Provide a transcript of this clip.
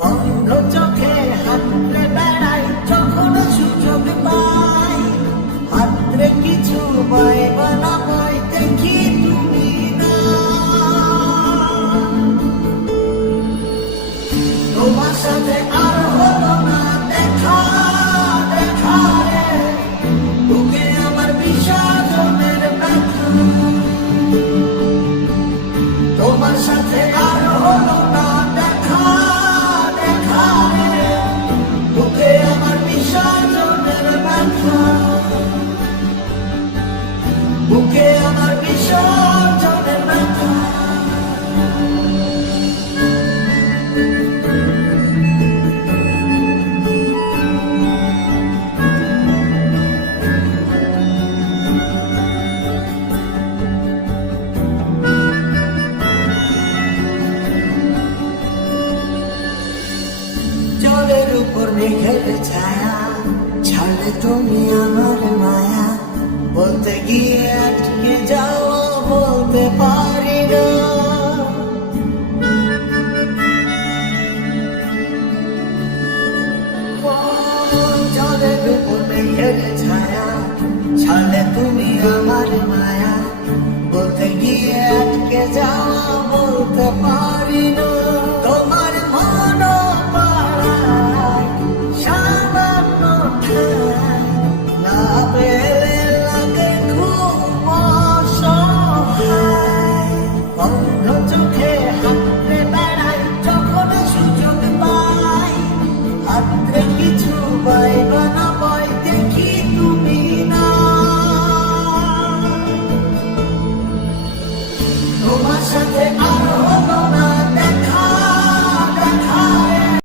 Oh. বুকে আমার বিষাদনের ব্যথা জলের উপর মেঘের ছায়া ছাড়লে তুমি আমার মায়া। বলতে গিয়ে আটকে যাওয়া বলতে পারি না। ছাড়লে তুমি আমার মায়া। বলতে গিয়ে আটকে যাওয়া